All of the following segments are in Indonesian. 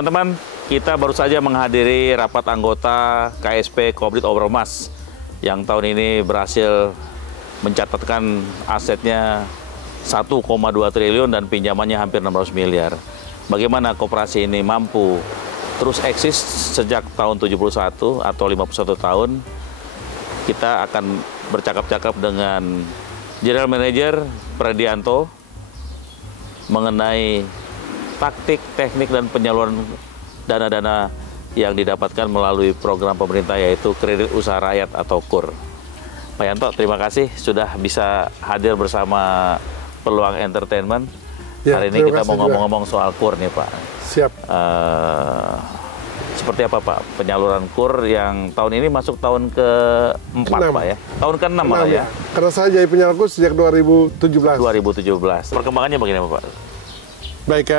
Teman-teman, kita baru saja menghadiri rapat anggota KSP Kooperatif Obermas yang tahun ini berhasil mencatatkan asetnya 1,2 triliun dan pinjamannya hampir 600 miliar. Bagaimana koperasi ini mampu terus eksis sejak tahun 71 atau 51 tahun? Kita akan bercakap-cakap dengan General Manager Predianto mengenai taktik, teknik, dan penyaluran dana-dana yang didapatkan melalui program pemerintah yaitu Kredit Usaha Rakyat atau KUR. Pak Yanto, terima kasih sudah bisa hadir bersama Peluang Entertainment. Ya, hari ini kita mau ngomong-ngomong soal KUR nih Pak. Siap. Seperti apa Pak penyaluran KUR yang tahun ini masuk tahun ke-4 Pak ya? Tahun ke-6 malah ya? Karena saya jadi penyalur KUR sejak 2017. 2017. Perkembangannya bagaimana Pak? Baik,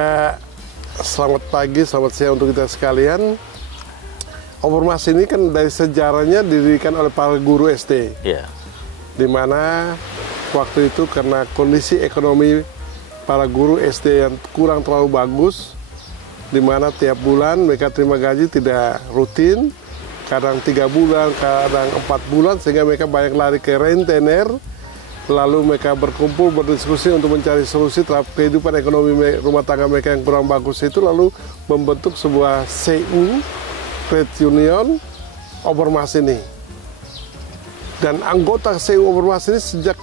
selamat pagi, selamat siang untuk kita sekalian. Obermas ini kan dari sejarahnya didirikan oleh para guru SD. Iya. Di mana waktu itu karena kondisi ekonomi para guru SD yang kurang terlalu bagus, di mana tiap bulan mereka terima gaji tidak rutin, kadang 3 bulan, kadang 4 bulan, sehingga mereka banyak lari ke rentenir. Lalu mereka berkumpul, berdiskusi untuk mencari solusi terhadap kehidupan ekonomi rumah tangga mereka yang kurang bagus itu, lalu membentuk sebuah CU, Credit Union Obermas ini. Dan anggota CU Obermas ini sejak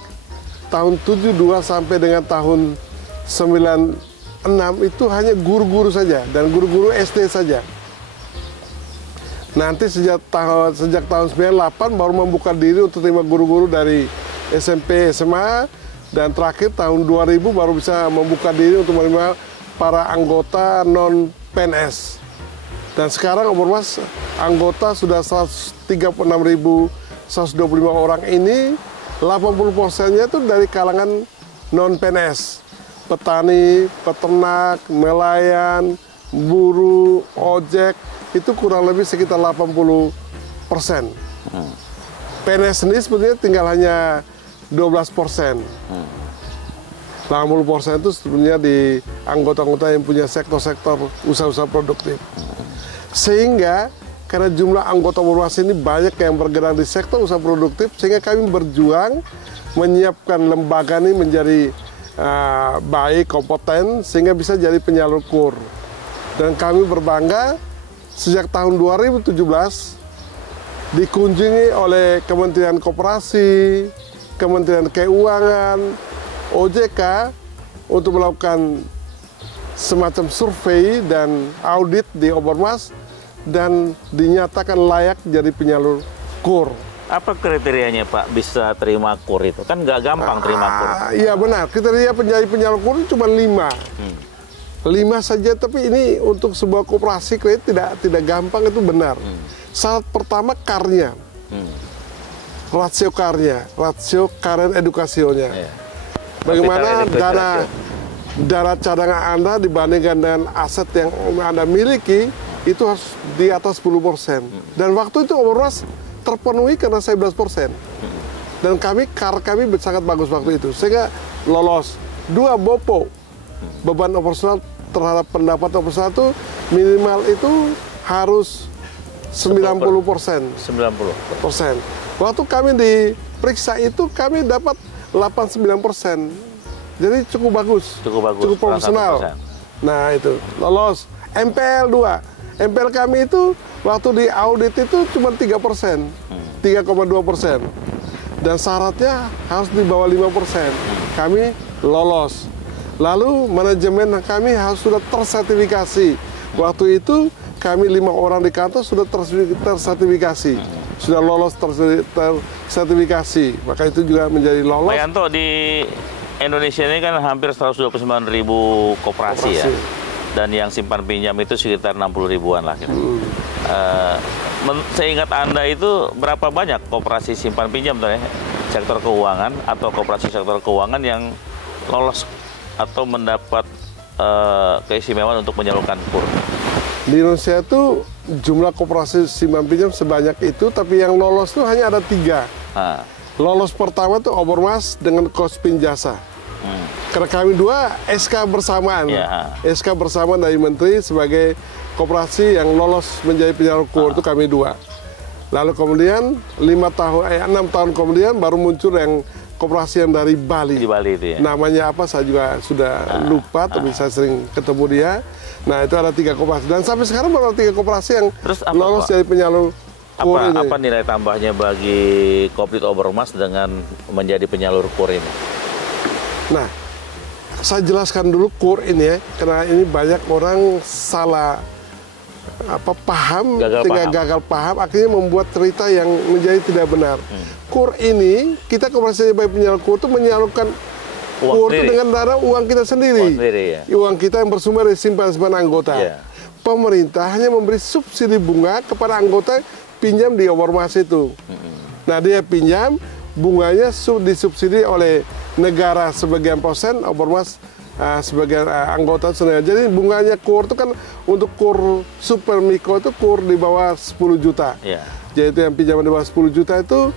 tahun 72 sampai dengan tahun 96 itu hanya guru-guru saja, dan guru-guru SD saja. Nanti sejak tahun 98 baru membuka diri untuk terima guru-guru dari SMP, SMA, dan terakhir tahun 2000 baru bisa membuka diri untuk menerima para anggota non-PNS. Dan sekarang Obermas anggota sudah 136.125 orang ini, 80%-nya itu dari kalangan non-PNS. Petani, peternak, nelayan, buruh, ojek, itu kurang lebih sekitar 80%. PNS sendiri sebetulnya tinggal hanya 12%. 80% itu sebenarnya di anggota-anggota yang punya sektor-sektor usaha-usaha produktif. Sehingga karena jumlah anggota Obermas ini banyak yang bergerak di sektor usaha produktif, sehingga kami berjuang menyiapkan lembaga ini menjadi baik, kompeten, sehingga bisa jadi penyalur KUR. Dan kami berbangga sejak tahun 2017 dikunjungi oleh Kementerian Koperasi, Kementerian Keuangan, OJK untuk melakukan semacam survei dan audit di Obermas dan dinyatakan layak jadi penyalur KUR. Apa kriterianya Pak bisa terima KUR itu? Kan nggak gampang terima KUR. Iya benar, kriteria penyalur KUR cuma 5. 5 saja, tapi ini untuk sebuah koperasi kredit tidak gampang, itu benar. Syarat pertama karnya. Rasio karnya, rasio karen edukasionya. Iya. Bagaimana dana cadangan Anda dibandingkan dengan aset yang Anda miliki itu harus di atas 10%. Dan waktu itu Obermas terpenuhi karena 11%. Dan kami sangat bagus waktu itu, sehingga lolos. 2, BOPO, beban operasional terhadap pendapatan operasional itu minimal itu harus 90%. 90%. Waktu kami diperiksa itu kami dapat 89%. Jadi cukup bagus. Cukup profesional. Nah itu, lolos. MPL 2. MPL kami itu waktu di audit itu cuma 3%. 3,2%. Dan syaratnya harus di bawah 5%. Kami lolos. Lalu manajemen kami harus sudah tersertifikasi. Waktu itu kami 5 orang di kantor sudah tersertifikasi, sudah lolos tersertifikasi, maka itu juga menjadi lolos. Pak Yanto, di Indonesia ini kan hampir 129.000 koperasi ya, dan yang simpan pinjam itu sekitar 60 ribuan lah. Seingat Anda itu berapa banyak koperasi simpan pinjam ya? Sektor keuangan atau koperasi sektor keuangan yang lolos atau mendapat keistimewaan untuk menyalurkan KUR? Di Indonesia itu jumlah koperasi simpan pinjam sebanyak itu, tapi yang lolos itu hanya ada 3. Lolos pertama itu Obermas dengan Kospin Jasa. Karena kami 2 SK bersamaan, SK bersamaan dari Menteri sebagai koperasi yang lolos menjadi penyalur KUR, itu kami 2. Lalu kemudian 6 tahun kemudian baru muncul yang koperasi yang dari Bali. Di Bali itu ya. Namanya apa saya juga sudah lupa, tapi saya sering ketemu dia. Nah, itu ada 3 koperasi. Dan sampai sekarang baru 3 koperasi yang lolos jadi penyalur KUR ini. Apa nilai tambahnya bagi Koplit Obermas dengan menjadi penyalur KUR ini? Nah, saya jelaskan dulu KUR ini ya, karena ini banyak orang salah gagal paham, akhirnya membuat cerita yang menjadi tidak benar. KUR ini, kita koperasi sebagai penyalur KUR itu menyalurkan KUR itu dengan dana uang kita sendiri. Uang kita yang bersumber dari simpanan anggota. Pemerintah hanya memberi subsidi bunga kepada anggota pinjam di Obermas itu. Nah, dia pinjam, bunganya disubsidi oleh negara sebagian persen, Obermas sebagai anggota sendiri. Jadi bunganya KUR itu kan untuk KUR super mikro itu KUR di bawah 10 juta. Jadi itu yang pinjaman di bawah 10 juta itu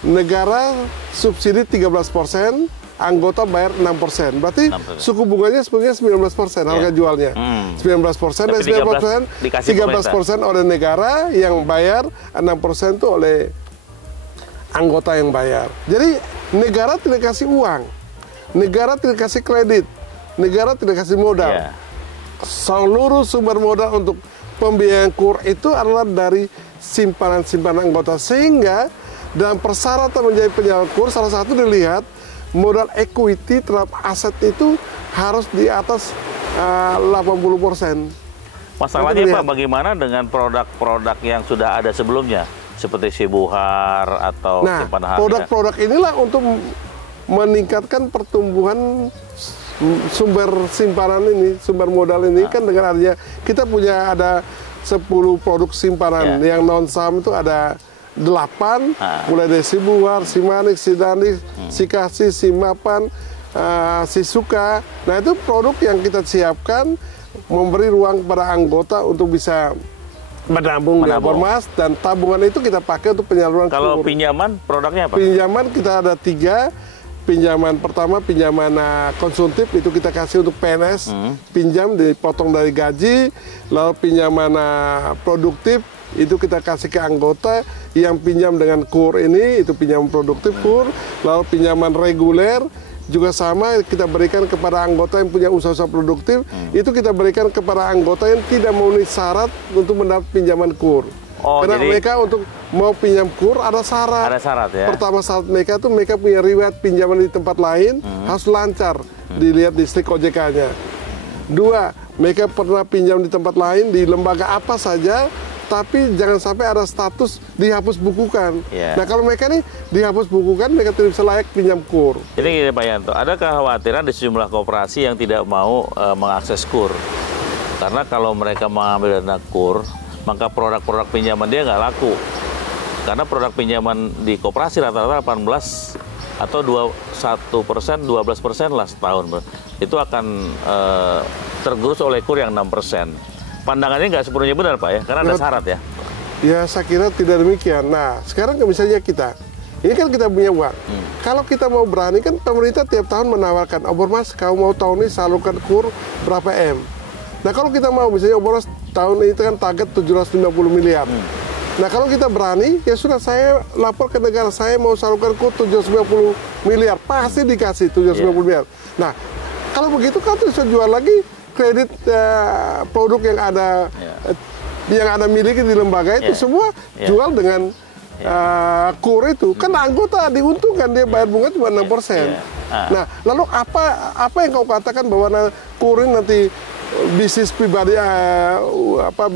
negara subsidi 13%, anggota bayar 6%. Berarti 6%. Suku bunganya sebenarnya 19% harga jualnya. 19% dan 13% oleh negara yang bayar, 6% itu oleh anggota yang bayar. Jadi negara tidak kasih uang, negara tidak kasih kredit, negara tidak kasih modal. Seluruh sumber modal untuk pembiayaan KUR itu adalah dari simpanan-simpanan anggota. Sehingga dalam persyaratan menjadi penyalur KUR, salah satu dilihat modal equity terhadap aset itu harus di atas 80%. Masalahnya Pak, bagaimana dengan produk-produk yang sudah ada sebelumnya? Seperti Sibuhar atau simpanan harga? Produk-produk inilah untuk meningkatkan pertumbuhan sumber simpanan ini, sumber modal ini. Kan dengan adanya kita punya ada 10 produk simpanan, yang non saham itu ada 8, mulai dari Sibuhar, Simanik, Sidanik, Sikasi, Simapan, Sisuka. Nah, itu produk yang kita siapkan memberi ruang kepada anggota untuk bisa menabung di Obermas, dan tabungan itu kita pakai untuk penyaluran KUR. Kalau pinjaman, produknya apa? Pinjaman kita ada 3. Pinjaman pertama, pinjaman konsumtif, itu kita kasih untuk PNS, pinjam dipotong dari gaji. Lalu pinjaman produktif, itu kita kasih ke anggota yang pinjam dengan KUR ini, itu pinjaman produktif KUR. Lalu pinjaman reguler juga sama, kita berikan kepada anggota yang punya usaha-usaha produktif, itu kita berikan kepada anggota yang tidak memenuhi syarat untuk mendapat pinjaman KUR. Karena jadi mereka untuk mau pinjam KUR ada syarat. Ada syarat ya. Pertama, syarat mereka itu mereka punya riwayat pinjaman di tempat lain, harus lancar dilihat di strik OJK-nya. 2, mereka pernah pinjam di tempat lain di lembaga apa saja, tapi jangan sampai ada status dihapus bukukan. Nah, kalau mereka nih dihapus bukukan, mereka tidak bisa layak pinjam KUR. Jadi gini Pak Yanto, ada kekhawatiran di sejumlah koperasi yang tidak mau mengakses KUR. Karena kalau mereka mengambil dana KUR, maka produk-produk pinjaman dia nggak laku. Karena produk pinjaman di koperasi rata-rata 18 atau 21%, 12% lah setahun. Itu akan tergerus oleh KUR yang 6%. Pandangannya nggak sepenuhnya benar Pak ya, karena ada syarat ya? Ya, saya kira tidak demikian. Nah, sekarang misalnya kita, ini kan kita punya uang. Kalau kita mau berani, kan pemerintah tiap tahun menawarkan, Obermas, kamu mau tahun ini salurkan KUR berapa M? Nah, kalau kita mau, misalnya Obermas tahun ini kan target 750 miliar. Nah, kalau kita berani, ya sudah, saya lapor ke negara, saya mau salurkan KUR 750 miliar. Pasti dikasih 750 miliar. Nah, kalau begitu kan bisa jual lagi kredit produk yang ada miliki di lembaga itu semua jual dengan KUR itu. Kan anggota diuntungkan, dia bayar bunga cuma 6%. Nah, lalu apa yang kau katakan bahwa KUR ini nanti bisnis pribadi,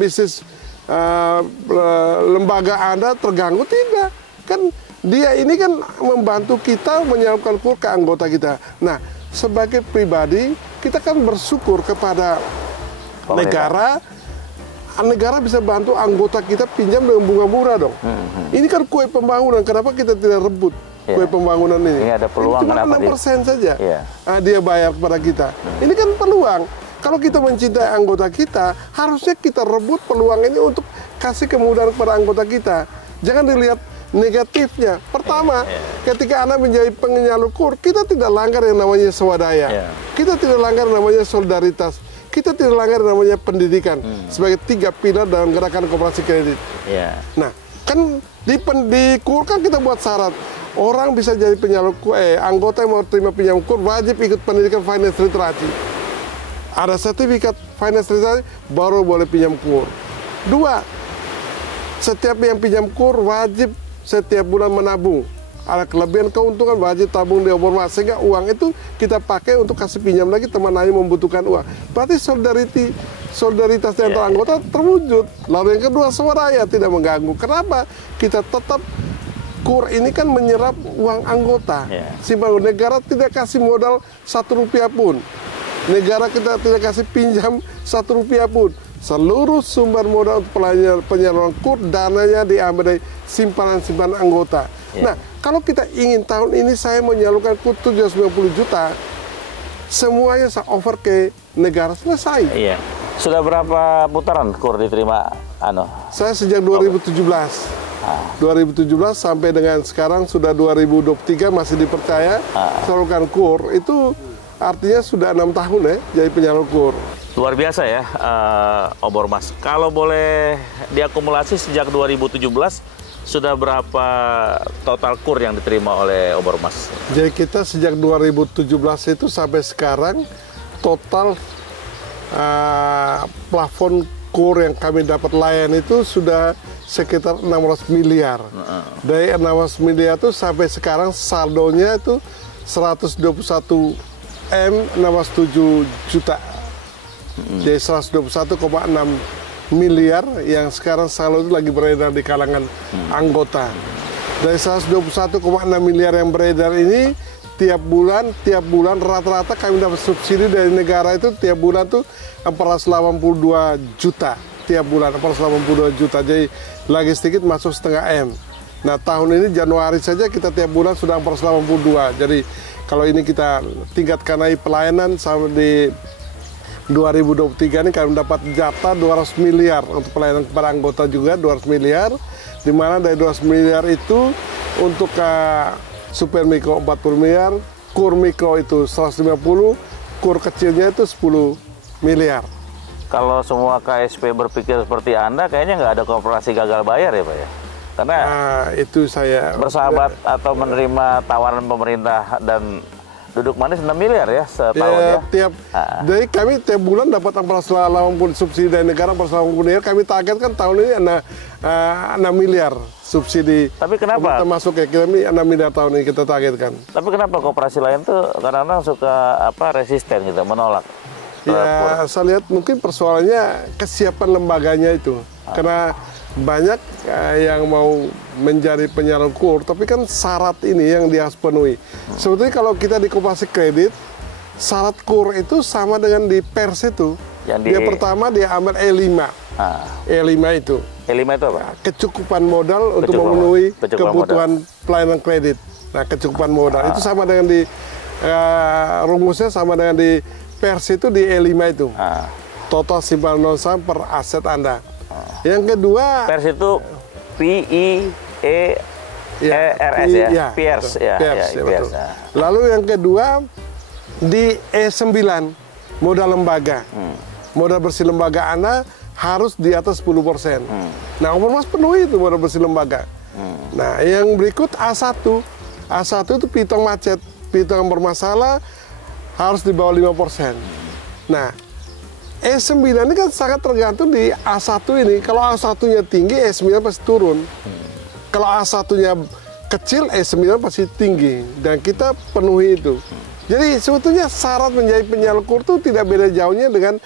bisnis lembaga Anda terganggu? Tidak. Kan dia ini kan membantu kita menyalurkan KUR ke anggota kita. Nah, sebagai pribadi, kita kan bersyukur kepada negara. Negara bisa bantu anggota kita pinjam dengan bunga murah dong. Ini kan kue pembangunan, kenapa kita tidak rebut kue pembangunan ini? Ini ada peluang, cuma 6% saja dia bayar kepada kita. Ini kan peluang. Kalau kita mencintai anggota kita, harusnya kita rebut peluang ini untuk kasih kemudahan kepada anggota kita. Jangan dilihat negatifnya. Pertama, ketika Anda menjadi penyalur KUR, kita tidak langgar yang namanya swadaya. Kita tidak langgar yang namanya solidaritas. kita tidak langgar namanya pendidikan sebagai 3 pilar dalam gerakan koperasi kredit. Yeah. Nah, kan di KUR kan kita buat syarat orang bisa jadi penyalur anggota yang mau terima pinjam KUR wajib ikut pendidikan finance literasi. Ada sertifikat finance literasi baru boleh pinjam KUR. 2, setiap yang pinjam KUR wajib setiap bulan menabung. Ada kelebihan keuntungan wajib tabung di Obormas, sehingga uang itu kita pakai untuk kasih pinjam lagi teman lain membutuhkan uang. Berarti solidaritas di antara anggota terwujud. Lalu yang kedua, swadaya tidak mengganggu. Kenapa? Kita tetap KUR ini kan menyerap uang anggota. Simpan negara tidak kasih modal 1 rupiah pun. Negara kita tidak kasih pinjam 1 rupiah pun. Seluruh sumber modal untuk penyaluran KUR dananya diambil dari simpanan-simpanan anggota. Nah, kalau kita ingin tahun ini saya menyalurkan KUR 790 juta, semuanya saya over ke negara, selesai. Iya. Sudah berapa putaran KUR diterima? Saya sejak 2017. 2017 sampai dengan sekarang sudah 2023 masih dipercaya salurkan KUR. Itu artinya sudah 6 tahun ya jadi penyalur KUR. Luar biasa ya, Obormas. Kalau boleh diakumulasi sejak 2017, sudah berapa total KUR yang diterima oleh Obormas? Jadi kita sejak 2017 itu sampai sekarang total plafon KUR yang kami dapat layan itu sudah sekitar 600 miliar. Dari 600 miliar itu sampai sekarang saldonya itu 121 607 juta. Jadi 121,6 miliar yang sekarang saldo itu lagi beredar di kalangan anggota. Dari 121,6 miliar yang beredar ini tiap bulan rata-rata kami dapat subsidi dari negara itu tiap bulan tuh 482 juta tiap bulan, 482 juta. Jadi lagi sedikit masuk setengah M. Nah, tahun ini Januari saja kita tiap bulan sudah 482. Jadi kalau ini kita tingkatkan lagi pelayanan sampai di 2023 ini kami dapat jatah 200 miliar untuk pelayanan kepada anggota juga 200 miliar, di mana dari 200 miliar itu untuk super mikro 40 miliar, KUR mikro itu 150, KUR kecilnya itu 10 miliar. Kalau semua KSP berpikir seperti Anda, kayaknya nggak ada koperasi gagal bayar ya Pak ya? Karena itu saya bersahabat atau menerima tawaran pemerintah dan duduk manis 6 miliar ya setahun ya. Jadi kami tiap bulan dapat 480 subsidi dari negara, 480 miliar. Kami targetkan tahun ini 6 miliar subsidi. Tapi kenapa? Kita masuk ya, kami 6 miliar tahun ini kita targetkan. Tapi kenapa koperasi lain tuh kadang-kadang suka resisten gitu, menolak? Ya, saya lihat mungkin persoalannya kesiapan lembaganya itu. Karena banyak yang mau menjadi penyalur KUR, tapi kan syarat ini yang dia harus penuhi. Sebetulnya kalau kita di koperasi kredit, syarat KUR itu sama dengan di pers itu. Dia pertama dia ambil E5. E5 itu. E5 itu apa? Kecukupan modal untuk memenuhi kebutuhan pelayanan kredit. Nah, kecukupan modal itu sama dengan di rumusnya sama dengan di pers itu di E5 itu. Total simpanan non saham per aset Anda. Yang kedua, pers itu PIERS ya, PIERS ya. Lalu yang kedua di E9 modal lembaga, modal bersih lembaga Anda harus di atas 10%. Nah, Obormas penuhi itu modal bersih lembaga. Nah, yang berikut A1 itu piutang macet, piutang bermasalah harus di bawah 5%. Nah, E9 ini kan sangat tergantung di A1 ini. Kalau A1-nya tinggi, E9 pasti turun. Kalau A1-nya kecil, E9 pasti tinggi. Dan kita penuhi itu. Jadi sebetulnya syarat menjadi penyalur KUR itu tidak beda jauhnya dengan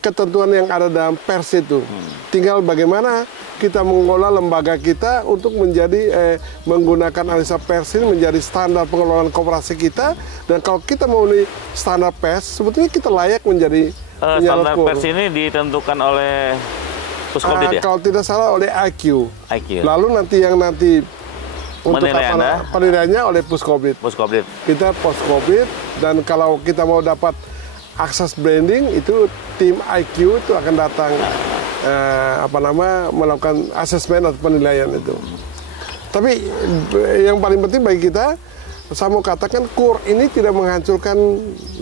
ketentuan yang ada dalam pers itu. Tinggal bagaimana kita mengelola lembaga kita untuk menjadi menggunakan analisa pers ini menjadi standar pengelolaan koperasi kita. Dan kalau kita memenuhi standar pers, sebetulnya kita layak menjadi standar pers ini ditentukan oleh Puskobdit ya? Kalau tidak salah oleh IQ. Lalu nanti untuk penilaiannya oleh Puskobdit. Kita Puskobdit, dan kalau kita mau dapat akses branding itu tim IQ itu akan datang melakukan asesmen atau penilaian itu. Tapi yang paling penting bagi kita saya mau katakan KUR ini tidak menghancurkan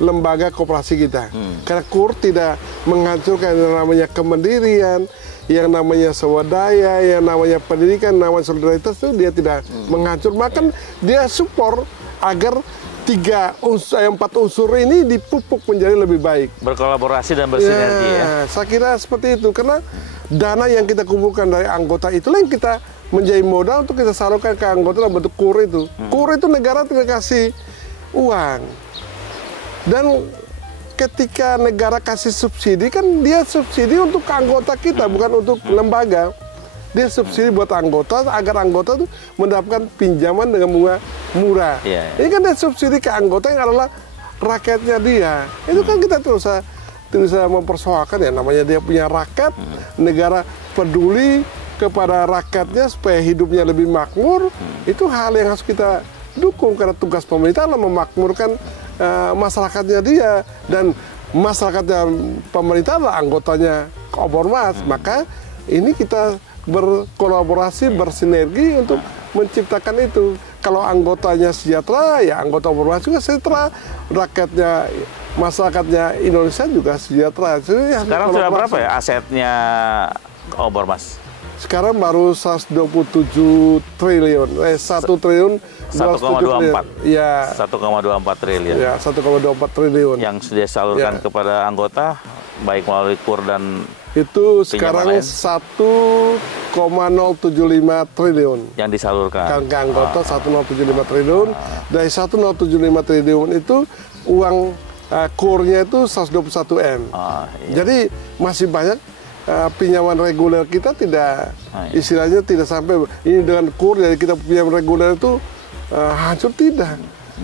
lembaga koperasi kita. Karena KUR tidak menghancurkan yang namanya kemandirian, yang namanya swadaya, yang namanya pendidikan, namanya solidaritas itu dia tidak menghancur. Maka dia support agar 4 unsur ini dipupuk menjadi lebih baik. Berkolaborasi dan bersinergi ya. Saya kira seperti itu, karena dana yang kita kumpulkan dari anggota itulah yang kita menjadi modal untuk kita salurkan ke anggota dalam bentuk KUR itu. KUR itu negara tidak kasih uang. Dan ketika negara kasih subsidi, kan dia subsidi untuk anggota kita, bukan untuk lembaga. Dia subsidi buat anggota agar anggota itu mendapatkan pinjaman dengan bunga murah. Ini kan dia subsidi ke anggota yang adalah rakyatnya dia. Itu kan kita terus bisa mempersoalkan ya, namanya dia punya rakyat, negara peduli kepada rakyatnya supaya hidupnya lebih makmur. Itu hal yang harus kita dukung, karena tugas pemerintah adalah memakmurkan masyarakatnya dia, dan masyarakatnya pemerintah adalah anggotanya Ormas. Maka ini kita berkolaborasi, bersinergi untuk menciptakan itu. Kalau anggotanya sejahtera, ya anggota Ormas juga sejahtera, rakyatnya, masyarakatnya Indonesia juga sejahtera. Sekarang sudah berapa ya asetnya Ormas? Sekarang baru 127 triliun, 1 triliun 1,24. Ya. 1,24 triliun. Ya, 1,24 triliun. Yang sudah disalurkan kepada anggota, baik melalui KUR dan itu sekarang 1,075 triliun. Yang disalurkan. Ke anggota 1,075 triliun. Dari 1,075 triliun itu uang KUR-nya itu 121 M. Jadi masih banyak pinjaman reguler kita tidak, istilahnya tidak sampai ini dengan KUR, jadi kita pinjaman reguler itu hancur, tidak.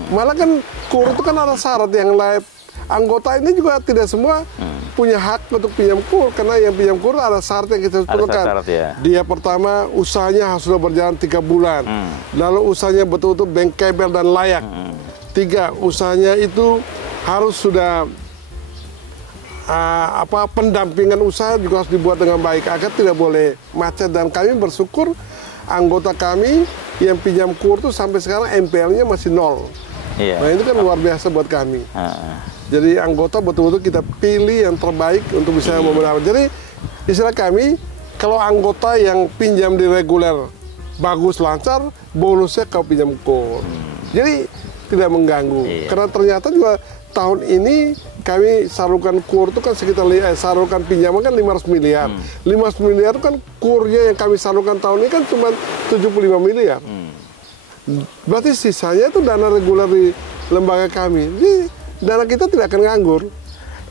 Malah kan KUR itu kan ada syarat yang lain. Anggota ini juga tidak semua punya hak untuk pinjam KUR, karena yang pinjam KUR ada syarat yang kita tentukan. Dia pertama usahanya harus sudah berjalan 3 bulan, lalu usahanya betul-betul bankable dan layak. 3, usahanya itu harus sudah pendampingan usaha juga harus dibuat dengan baik agar tidak boleh macet. Dan kami bersyukur anggota kami yang pinjam KUR itu sampai sekarang MPL-nya masih 0. Nah itu kan luar biasa buat kami. Jadi anggota betul-betul kita pilih yang terbaik untuk bisa memenangkan. Jadi istilah kami, kalau anggota yang pinjam di reguler bagus lancar, bonusnya kau pinjam KUR. Jadi tidak mengganggu. Karena ternyata juga tahun ini kami salurkan KUR itu kan sekitar salurkan pinjaman kan 500 miliar. 500 miliar itu kan KUR-nya yang kami salurkan tahun ini kan cuma 75 miliar. Berarti sisanya itu dana reguler di lembaga kami. Jadi dana kita tidak akan nganggur.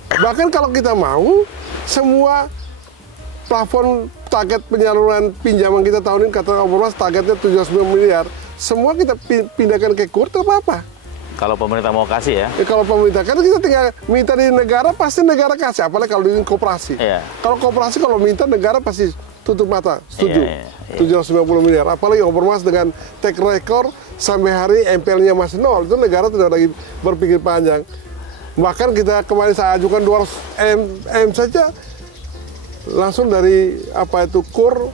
Bahkan kalau kita mau, semua plafon target penyaluran pinjaman kita tahun ini, kata Ormas targetnya 79 miliar. Semua kita pindahkan ke KUR, tidak apa-apa. Kalau pemerintah mau kasih ya? Kalau pemerintah, kan kita tinggal minta di negara, pasti negara kasih. Apalagi kalau di koperasi. Kalau koperasi, kalau minta negara pasti tutup mata, setuju. 790 miliar. Apalagi Ormas dengan track record sampai hari MPL-nya masih 0. Itu negara tidak lagi berpikir panjang. Bahkan kita kemarin saya ajukan 200 M saja, langsung dari KUR,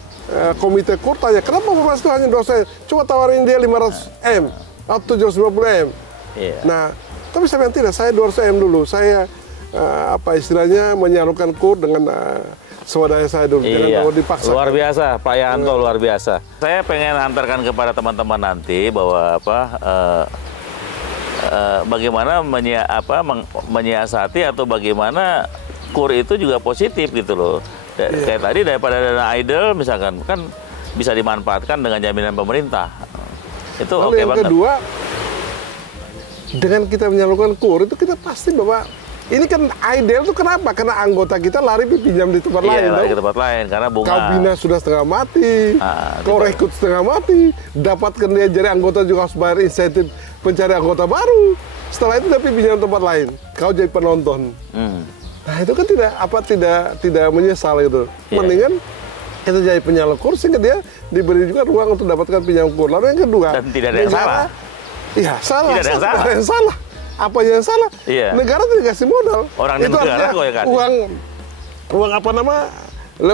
komite KUR tanya, kenapa Ormas itu hanya 200 M? Coba tawarin dia 500 M atau 790 M. Nah, tapi saya tidak, saya 200 M dulu. Saya istilahnya menyalurkan KUR dengan swadaya saya dulu. Jangan dipaksa. Luar biasa, Pak Yanto, luar biasa. Saya pengen antarkan kepada teman-teman nanti bahwa bagaimana menyiasati atau bagaimana KUR itu juga positif gitu loh. Kayak tadi daripada dana idle misalkan kan bisa dimanfaatkan dengan jaminan pemerintah. Itu oke banget. Yang kedua, dengan kita menyalurkan KUR itu kita pasti bahwa ini kan ideal itu kenapa? Karena anggota kita lari pinjam di tempat lain. Lari ke tempat lain karena bunga. Kau bina sudah setengah mati, kau rekrut setengah mati, dapatkan dia jadi anggota juga harus bayar insentif pencari anggota baru. Setelah itu tapi pinjam tempat lain, kau jadi penonton. Nah itu kan tidak menyesal gitu. Mendingan kita jadi penyalur KUR sehingga dia diberi juga ruang untuk dapatkan pinjam KUR. Lalu yang kedua, dan tidak ada yang salah. Iya, salah. Tidak ada yang salah. Apa yang salah? Negara tidak kasih modal. Orang di negara kok yang kasih.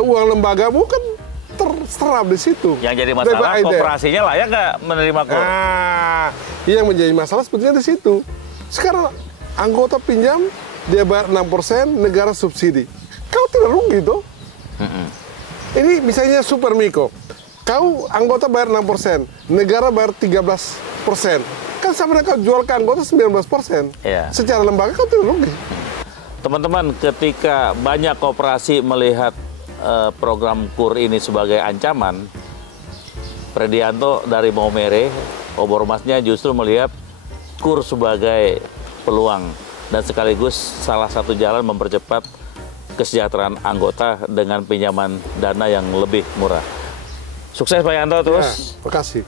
Uang lembaga bukan serap di situ. Yang jadi masalah koperasinya layak nggak menerima KUR? Nah, yang menjadi masalah sebetulnya di situ. Sekarang anggota pinjam dia bayar 6%, negara subsidi. Kau tidak rugi tuh. Ini misalnya Super Miko. Kau anggota bayar 6%, negara bayar 13%. Kan sama dengan kau jual ke anggota 19%. Ya. Secara lembaga kau tidak rugi. Teman-teman, ketika banyak koperasi melihat program KUR ini sebagai ancaman, Predianto dari Maumere, Obormasnya justru melihat KUR sebagai peluang dan sekaligus salah satu jalan mempercepat kesejahteraan anggota dengan pinjaman dana yang lebih murah. Sukses Pak Yanto terus. Ya, terima kasih.